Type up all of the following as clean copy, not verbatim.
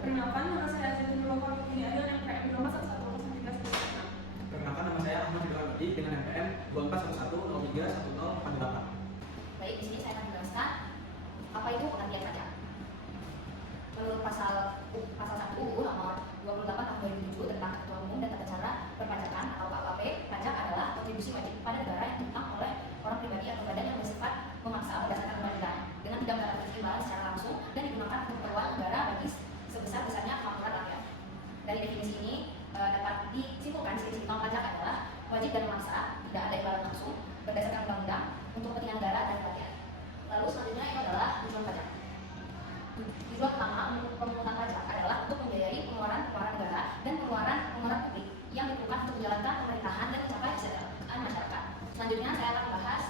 Perkenalkan, nama saya Zaitun Nurul Hidayat dengan NPM 2411 Perkenalkan, nama saya Ahmad Ibrahim Abdi dengan NPM 2411031048. Baik, di sini saya akan menjelaskan apa itu penggantian pajak. Menurut pasal 1 UU nomor 28 tahun 2007 tentang Ketentuan Umum dan Tata Cara Perpajakan atau KUHP, pajak adalah kontribusi wajib pada negara yang ditanggung oleh orang pribadi atau badan yang bersifat memaksa berdasarkan undang-undang dengan tidak mendapatkan imbalan secara langsung dan digunakan untuk keperluan negara bagi sebesar-besarnya kemakmuran rakyat. Dari definisi ini dapat disimpulkan ciri-ciri pajak adalah wajib dan memaksa, tidak ada imbalan langsung berdasarkan undang-undang untuk kepentingan negara dan rakyat. Lalu selanjutnya itu adalah tujuan pajak. Tujuan utama pemungutan pajak adalah untuk membiayai pengeluaran negara dan pengeluaran publik yang diperlukan untuk menjalankan pemerintahan dan mencapai kesejahteraan masyarakat. Selanjutnya saya akan membahas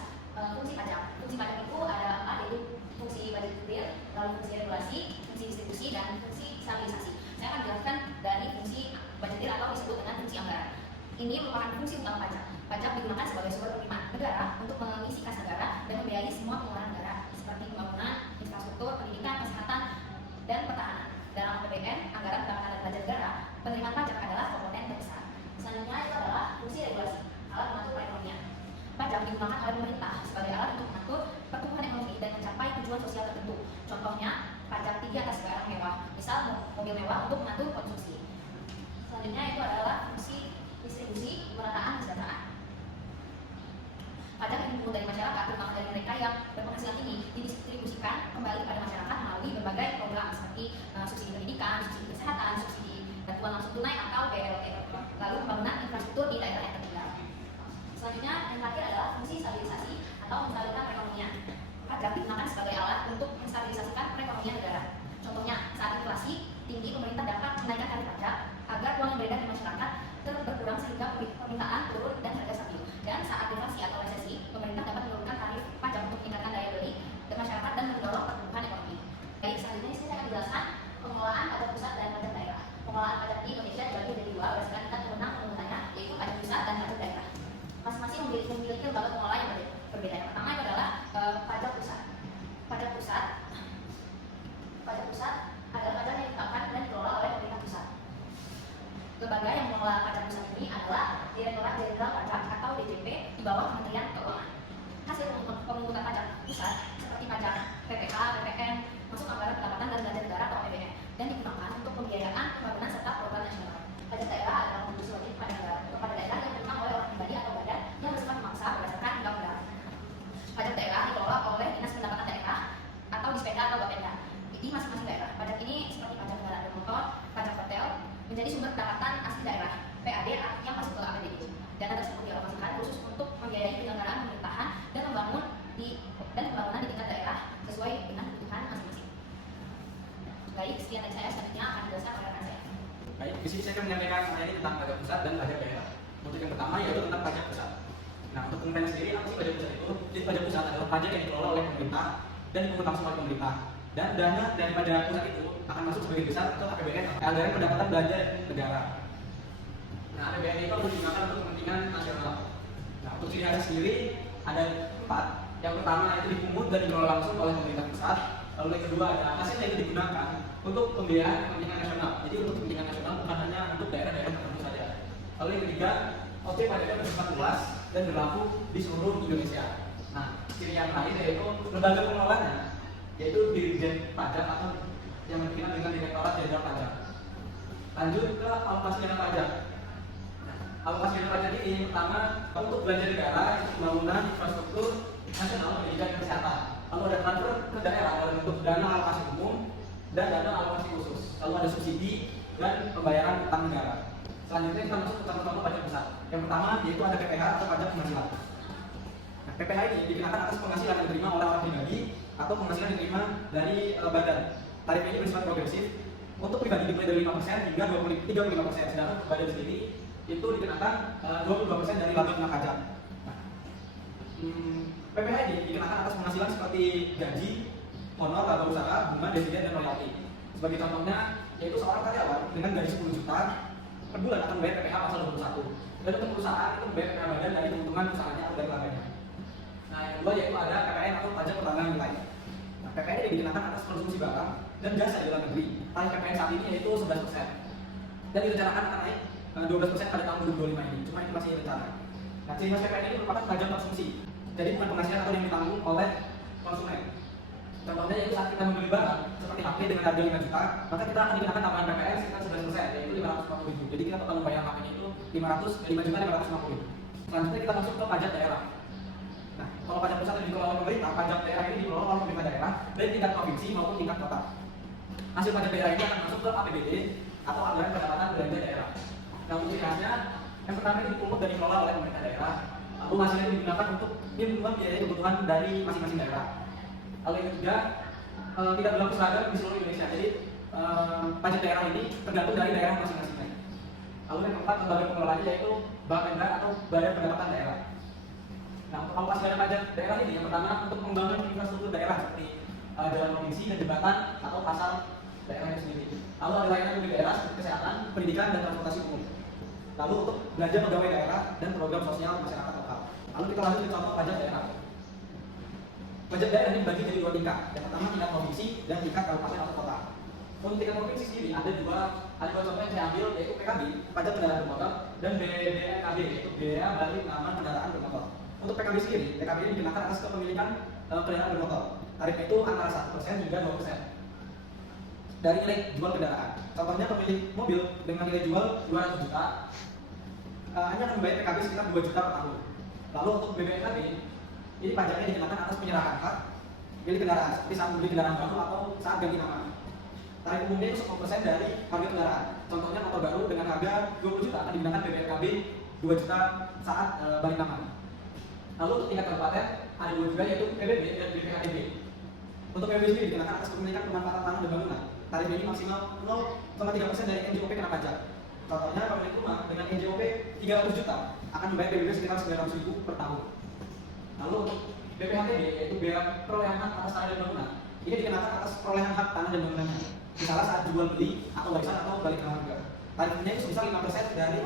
fungsi pajak. Fungsi pajak itu ada apa? Yaitu fungsi budgetir, lalu fungsi regulasi, fungsi distribusi, dan fungsi stabilisasi. Saya akan menjelaskan dari fungsi budgetir atau disebut dengan fungsi anggaran. Ini merupakan fungsi utama pajak. Pajak digunakan sebagai sumber penerimaan negara untuk mengisi kas negara dan membiayai semua pengeluaran negara seperti pembangunan, infrastruktur, pendidikan, kesehatan, dan pertahanan. Dalam APBN, anggaran pendapatan dan belanja negara, penerimaan pajak adalah komponen terbesar. Selanjutnya itu adalah fungsi regulasi, alat mengatur perekonomian. Pajak digunakan oleh pemerintah sebagai alat untuk mengatur pertumbuhan ekonomi dan mencapai tujuan sosial tertentu. Contohnya, pajak tinggi atas barang mewah, misal mobil mewah untuk mengatur konsumsi. Selanjutnya itu adalah fungsi distribusi, pemerataan kesejahteraan. Pajak yang dipungut dari masyarakat, terutama dari mereka yang berpenghasilan tinggi, didistribusikan kembali kepada masyarakat melalui berbagai program seperti subsidi pendidikan, subsidi kesehatan, subsidi bantuan langsung tunai atau BLT, lalu pembangunan infrastruktur di daerah yang tertinggal. Selanjutnya yang terakhir adalah fungsi stabilisasi atau menstabilkan perekonomian. Pajak digunakan sebagai alat untuk menstabilisasikan perekonomian negara. Contohnya, saat inflasi tinggi, pemerintah dapat menaikkan tarif pajak agar uang yang beredar di masyarakat terus berkurang sehingga permintaan turun dan harga stabil. Dan saat deflasi atau resesi, pemerintah dapat menurunkan tarif pajak untuk meningkatkan daya beli ke masyarakat dan mendorong pertumbuhan ekonomi. Baik, selanjutnya saya akan menjelaskan pengelolaan pajak pusat dan pajak daerah. Pengelolaan pajak di Indonesia dibagi menjadi dua berdasarkan tingkat kewenangan pemungutannya, yaitu pajak pusat dan pajak daerah. Masing-masing memiliki lembaga pengelola yang berbeda. Yang pertama itu adalah pajak pusat. Pajak pusat adalah pajak yang ditetapkan dan dikelola oleh pemerintah pusat. Lembaga yang mengelola pajak pusat ini adalah Direktorat Jenderal Pajak atau DJP di bawah Kementerian Keuangan. Hasil pemungutan pajak pusat seperti pajak PPh, PPN, masuk anggaran pendapatan dan belanja negara atau APBN dan digunakan untuk pembiayaan pembangunan serta program nasional. Pajak daerah adalah kontribusi wajib kepada daerah yang diterima oleh orang pribadi atau badan yang bersifat memaksa berdasarkan undang-undang. Pajak daerah dikelola oleh Dinas Pendapatan Daerah atau Dispenda atau Bapenda di masing-masing daerah. Pajak ini seperti pajak kendaraan bermotor, pajak hotel, menjadi sumber pendapatan asli daerah (PAD) yang masuk ke APBD. Dana tersebut dialokasikan khusus untuk membiayai penyelenggaraan pemerintahan dan pembangunan di tingkat daerah sesuai dengan kebutuhan masing-masing. Baik, sekian dari saya. Selanjutnya akan dijelaskan oleh rekan saya. Baik, di sini saya akan menyampaikan materi tentang pajak pusat dan pajak daerah. Untuk yang pertama yaitu tentang pajak pusat. Nah, untuk pengertian sendiri, apa sih pajak pusat itu? Jadi pajak pusat adalah pajak yang dikelola oleh pemerintah dan dipungut langsung oleh pemerintah. Dan dana dari pajak pusat itu akan masuk sebagai besar ke APBN, anggaran pendapatan belanja negara. Nah, APBN itu harus digunakan untuk kepentingan nasional. Nah, untuk ciri khasnya sendiri ada 4. Yang pertama itu dipungut dan dikelola langsung oleh pemerintah pusat. Lalu yang kedua ada hasilnya itu digunakan untuk pembiayaan kepentingan nasional. Jadi untuk kepentingan nasional bukan hanya untuk daerah-daerah tertentu saja. Lalu yang ketiga, objek pajaknya bersifat luas dan berlaku di seluruh Indonesia. Nah, ciri yang lain yaitu lembaga pengelolanya, yaitu Dirjen Pajak atau yang dikenal dengan Direktorat Jenderal Pajak. Lanjut ke alokasi dana pajak. Nah, alokasi dana pajak ini pertama untuk belanja negara, pembangunan infrastruktur nasional, pendidikan, dan kesehatan. Lalu ada transfer ke daerah dalam bentuk dana alokasi umum dan dana alokasi khusus. Lalu ada subsidi dan pembayaran utang negara. Selanjutnya kita masuk ke contoh-contoh pajak pusat. Yang pertama yaitu ada PPh atau pajak penghasilan. Nah, PPh ini dikenakan atas penghasilan yang diterima oleh orang pribadi atau penghasilan yang diterima dari badan. Tarif ini bersifat progresif. Untuk pribadi dimulai dari 5% hingga 35%. Sedangkan badan sendiri itu dikenakan 22% dari laba kena pajak. Nah, PPh ini dikenakan atas penghasilan seperti gaji, honor, laba usaha, bunga, dividen, dan royalti. Sebagai contohnya, yaitu seorang karyawan dengan gaji 10 juta per bulan akan membayar PPh pasal 21. Dan untuk perusahaan itu membayar PPh badan dari keuntungan usahanya atau dari labanya. Nah, yang kedua yaitu ada PPN atau pajak pertambahan nilai. Nah, PPN ini dikenakan atas konsumsi barang dan jasa di luar negeri. Tarif PPN saat ini yaitu 11%. Dan direncanakan akan naik 12% pada tahun 2025 ini. Cuma itu masih rencana. Nah, ciri khas PPN ini merupakan pajak konsumsi. Jadi bukan penghasilan atau yang ditanggung oleh konsumen. Contohnya yaitu saat kita membeli barang seperti HP dengan harga 5 juta, maka kita akan dikenakan tambahan PPN sekitar 11%, yaitu 540.000. Jadi kita total membayar HP-nya itu 5.550.000. Selanjutnya kita masuk ke pajak daerah. Nah, kalau pajak pusat yang dikelola oleh pemerintah, pajak daerah ini dikelola oleh pemerintah daerah dari tingkat provinsi maupun tingkat kota. Hasil pajak daerah ini akan masuk ke APBD atau anggaran pendapatan belanja daerah. Nah, untuk ciri khasnya, yang pertama ini dipungut dan dikelola oleh pemerintah daerah. Lalu hasilnya digunakan untuk menyumbang biaya kebutuhan dari masing-masing daerah. Lalu yang ketiga, tidak berlaku seragam di seluruh Indonesia. Jadi pajak daerah ini tergantung dari daerah masing-masing. Lalu yang keempat, lembaga pengelolaannya yaitu Bapenda atau Badan Pendapatan Daerah. Nah, untuk alokasi dana pajak daerah ini, yang pertama untuk membangun infrastruktur daerah seperti jalan provinsi dan jembatan atau pasar daerah itu sendiri. Lalu ada layanan publik daerah seperti kesehatan, pendidikan, dan transportasi umum. Lalu untuk belanja pegawai daerah dan program sosial masyarakat lokal. Lalu kita lanjut ke contoh pajak daerah. Pajak daerah ini dibagi jadi dua tingkat. Yang pertama tingkat provinsi dan tingkat kabupaten atau kota. Untuk tingkat provinsi sendiri ada dua contoh yang saya ambil, yaitu PKB, pajak kendaraan bermotor, dan BBNKB, yaitu biaya balik nama kendaraan bermotor. Untuk PKB sendiri, PKB ini dikenakan atas kepemilikan kendaraan bermotor. Tarifnya itu antara 1% hingga 2% dari nilai jual kendaraan. Contohnya pemilik mobil dengan nilai jual 200 juta hanya akan membayar PKB sekitar 2 juta per tahun. Lalu untuk BBNKB, ini pajaknya dikenakan atas penyerahan hak milik kendaraan, seperti saat membeli kendaraan baru atau saat ganti nama. Tarif umumnya itu 10% dari harga kendaraan. Contohnya motor baru dengan harga 20 juta akan digunakan BBNKB 2 juta saat balik nama. Lalu untuk tingkat kabupaten ada dua juga, yaitu PBB dan BPHTB. Untuk PBB sendiri dikenakan atas kepemilikan pemanfaatan tanah dan bangunan. Tarifnya ini maksimal 0,3% dari NJOP kena pajak. Contohnya pemilik rumah dengan NJOP 300 juta akan membayar PBB sekitar 900.000 per tahun. Lalu untuk BPHTB yaitu biaya perolehan hak atas tanah dan bangunan. Ini dikenakan atas perolehan hak tanah dan bangunannya. Misalnya saat jual beli atau warisan atau balik nama harga. Tarifnya itu sebesar 5% dari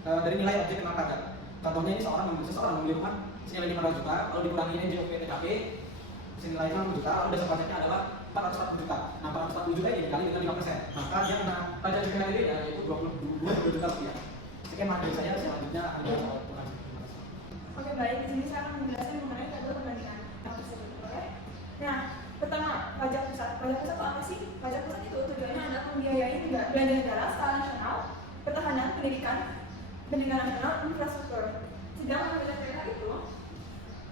dari nilai objek kena pajak. Contohnya ini seseorang membeli rumah senilai 500 juta, lalu dikurangi NJOP TKP senilai 60 juta, lalu dasar pajaknya adalah 440 juta. Nah, 440 juta ini dikali dengan 5%, maka dia kena pajak BPHTB yaitu 22 juta rupiah. Sekian materi saya, selanjutnya ada soal pengajuan. Oke, baik. Di sini saya akan menjelaskan mengenai kedua perbandingan hal tersebut. Oke. Nah, pertama, pajak pusat. Pajak pusat itu apa sih? Pajak pusat itu tujuannya adalah membiayai belanja negara secara nasional, pertahanan, pendidikan nasional, infrastruktur. Sedangkan pajak daerah itu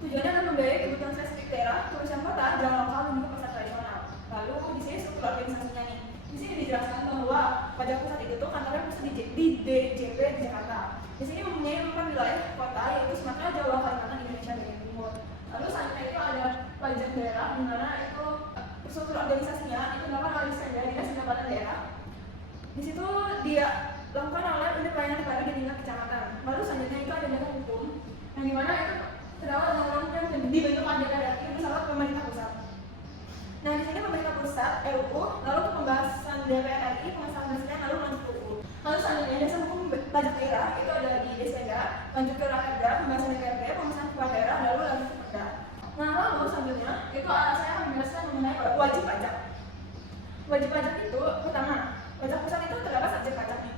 tujuannya adalah membiayai kebutuhan spesifik daerah, turisme kota, jalan lokal, dan juga pasar tradisional. Lalu di sini struktur organisasinya nih. Di sini dijelaskan bahwa pajak pusat itu kantornya pusat di DJP di Jakarta. Di sini mempunyai 4 wilayah kota, yaitu Sumatera, Jawa, Kalimantan, Indonesia bagian timur. Lalu selanjutnya itu ada pajak daerah, di mana itu struktur organisasinya itu dilakukan oleh Dinas Pendapatan Daerah. Di situ dia lakukan oleh unit pelayanan negara di tingkat kecamatan. Lalu selanjutnya itu ada badan hukum, yang dimana itu terdapat undang-undang yang dibentuk oleh DPR RI bersama pemerintah pusat. Nah, di sini pemerintah pusat RUU, lalu pembahasan DPR RI, pengesahan dasarnya, lalu lanjut ke UU. Lalu selanjutnya dasar hukum pajak daerah itu ada di Despeda, lanjut ke Rakerda, pembahasan DPRD, pengesahan kepala daerah, lalu lanjut ke Perda. Nah, lalu selanjutnya itu saya akan menjelaskan mengenai wajib pajak. Wajib pajak itu pertama, pajak pusat itu terdapat subjek pajaknya.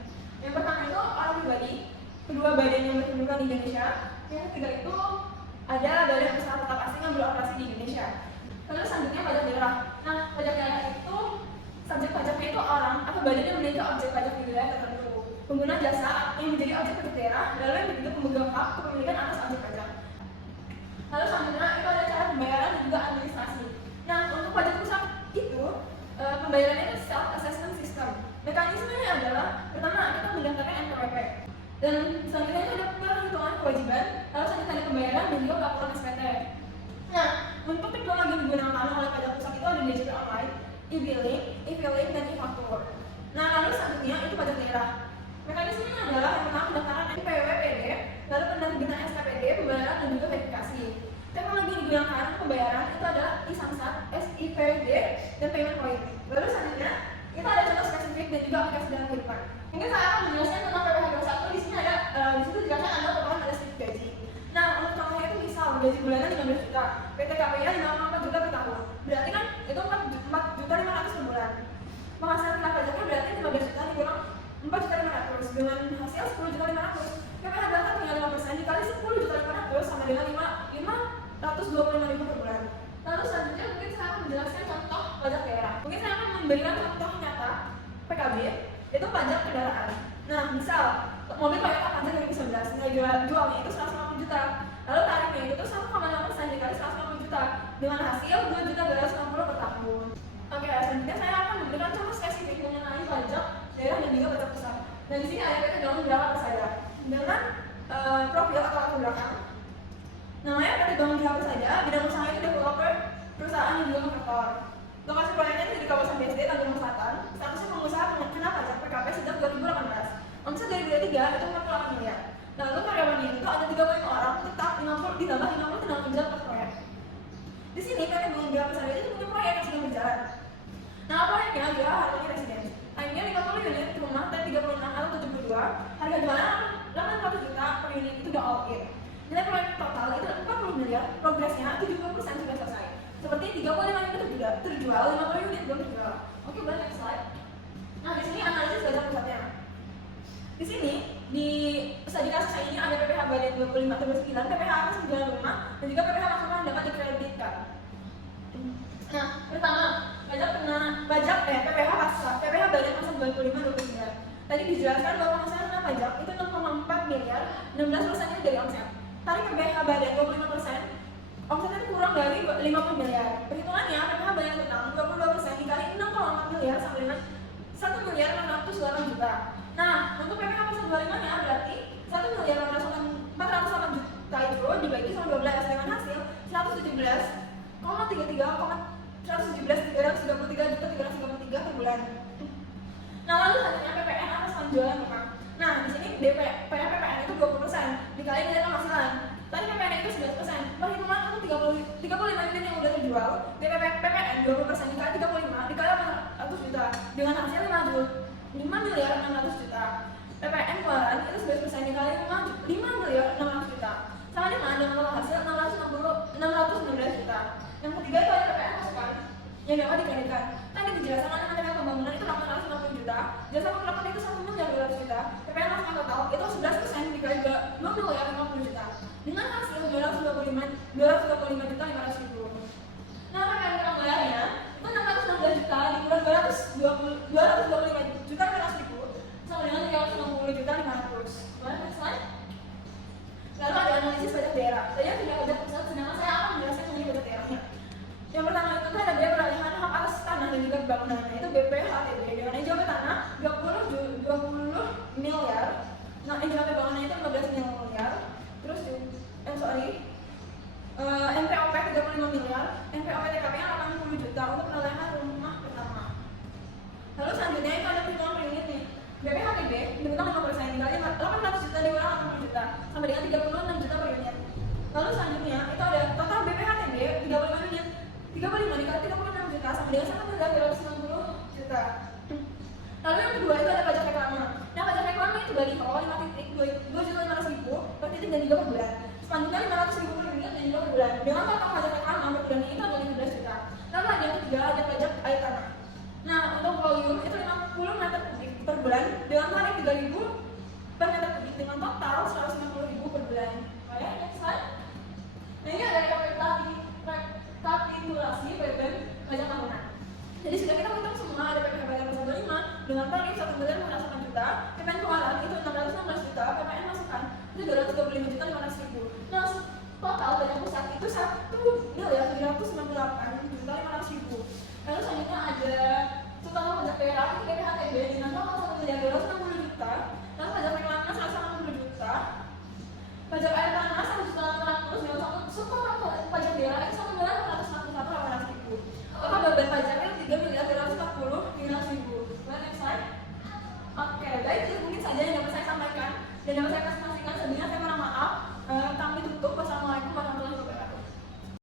Yang pertama itu orang pribadi, kedua badan yang berkedudukan di Indonesia, yang ketiga itu ada badan usaha tetap asing yang beroperasi di Indonesia. Lalu selanjutnya pajak daerah. Nah, pajak daerah itu subjek pajaknya itu orang atau badan yang memiliki objek pajak di wilayah tertentu, pengguna jasa yang menjadi objek pajak daerah, lalu yang dibentuk pemegang hak kepemilikan atas objek pajak. Lalu selanjutnya itu ada cara pembayaran dan juga administrasi. Nah, untuk pajak pusat itu pembayarannya itu self assessment system. Mekanismenya adalah pertama kita mendaftarkan NPWP, dan selanjutnya itu ada perhitungan kewajiban, lalu selanjutnya ada pembayaran dan juga laporan SPT. Nah, untuk teknologi yang digunakan oleh pajak pusat itu ada DJP online, e-billing, e-filing, dan e-faktur. Nah, lalu selanjutnya itu pajak daerah. Mekanismenya adalah yang pertama pendaftaran NPWPD, lalu penerbitan SKPD, pembayaran dan juga verifikasi. Teknologi yang digunakan pembayaran itu adalah e-samsat, SIPD, dan payment point. Lalu selanjutnya kita ada contoh spesifik dan juga aplikasi dalam kehidupan. Mungkin saya akan menjelaskan tentang PPh 21. Di sini ada di situ dijelaskan ada potongan ada slip gaji. Nah, untuk contohnya itu misal gaji bulanan 15 juta, PT KPI 54 juta per tahun. Berarti kan itu 4 juta 500 per bulan. penghasilan kena pajaknya berarti 15 juta dikurang 4.500.000 dengan hasil 10.500.000. PPh bahkan tinggal 5% dikali 10.500.000 sama dengan 525.000 per bulan. Lalu selanjutnya mungkin saya akan menjelaskan contoh pajak daerah. Mungkin saya akan memberikan contoh nyata PKB, yaitu pajak kendaraan. Nah, misal mobil Toyota pajak 2019, nilai jualnya itu 150 juta. Lalu tarifnya itu tuh 1,6% dikali 150 juta dengan hasil 2.260 per tahun. Oke, selanjutnya saya akan memberikan contoh spesifik mengenai pajak daerah dan juga pajak pusat. Dan di sini ada PT Daun Geraha Persada dengan profil atau latar belakang. Namanya PT Daun Geraha Persada, bidang usaha itu developer, perusahaan yang juga kontraktor. Lokasi proyeknya itu di kawasan BSD Tangerang Selatan. Statusnya pengusaha kena pajak PKP sejak 2018. Omset 2023 itu 48 miliar. Lalu karyawannya itu ada 35 orang, tetap 50 ditambah 50 tenaga kerja per proyek. Di sini PT Daun Geraha Persada itu punya proyek yang sedang berjalan. Nah, proyeknya adalah harganya residen. Harganya 50 unit rumah dan 36 atau 72. Harga jualnya 800 juta per unit itu udah all in. Nilai proyek total itu 40 miliar, progresnya 70% sudah selesai. Seperti 35 unit terjual, 50 unit belum terjual. Oke, boleh next slide. Nah, di sini analisis pajak pusatnya. Di sini di studi kasus ini ada PPh Badan 25/9, PPh atas penjualan rumah dan juga PPh maksimal dapat dikreditkan. Nah, pertama PPh pasar, PPh Badan pasal 25/29. Tadi dijelaskan bahwa penghasilan kena pajak itu 6,4 miliar, 16% itu dari omset. Tarif PPh Badan 25%, omsetnya itu kurang dari 50 miliar. Perhitungannya PPh Badan utang 22% dikali 6,4 miliar sama dengan 1.608 juta. Nah, untuk PPh pasal 25-nya berarti 1.408 juta itu dibagi sama 12 dengan hasil 117,333 per bulan. Nah, lalu selanjutnya PPN atas penjualan rumah. Nah, di sini PPN itu 20% dikali nilai penghasilan. Tadi PPN itu 11%. Perhitungan untuk 35 unit yang udah terjual, PPN 20% dikali 35 dikali 800 juta dengan hasil 5 miliar 600 juta. PPN keluaran itu 11% dikali 5 miliar 600 juta. Sama dengan total hasil 616 juta. Yang ketiga itu ada PPN masukan yang dapat dikreditkan. Tadi dijelaskan ada material pembangunan itu 850 juta, jasa kontrakan itu 1 miliar 200 juta, PPN masukan total itu 11% dikali 2 miliar 50 juta dengan hasil 225 juta 500 ribu. Nah, PPN kurang bayarnya itu 616 juta dikurang 225 juta 500 ribu sama dengan 360 juta 500. Boleh next slide? Lalu ada analisis pajak daerah. Saya tidak pajak pusat, sedangkan saya akan menjelaskan mengenai pajak daerahnya. Yang pertama itu ada biaya peralihan hak atas tanah dan juga bangunan, itu BPHTB dengan NJOP tanah 20 miliar. Nah, NJOP bangunan itu 15 miliar. Terus NPOP 35 miliar, NPOP TKP nya 80 juta untuk peralihan rumah pertama. Lalu selanjutnya itu ada perhitungan per unit nih. BPHTB dibentang 5% dikali 800 juta dikurang 80 juta sama dengan 36 juta per unit. Lalu selanjutnya itu ada total BPHTB 35 unit, 35 dikali 36 juta sama dengan 1.290 juta. Lalu yang kedua itu ada pajak reklame. Nah, pajak reklame itu bagi tol 5 titik 2.500.000 per titik dan juga per bulan. Selanjutnya 500.000 per unit dan juga per bulan. Dengan total pajak reklame per bulan itu ada 15 juta. Lalu ada yang ketiga ada pajak air tanah. Nah, untuk volume itu 50 meter kubik per bulan dengan tarif 3.000 per meter kubik dengan total 150.000 per bulan. Oke, next slide. Nah, ini ada rekapitulasi PPN pajak tahunan. Jadi sudah kita hitung semua ada PPh Badan pasal 25 dengan tarif 1.508 juta, PPN keluaran itu 616 juta, PPN masukan itu 235 juta 500 ribu. Nah, total pajak pusat itu 1.798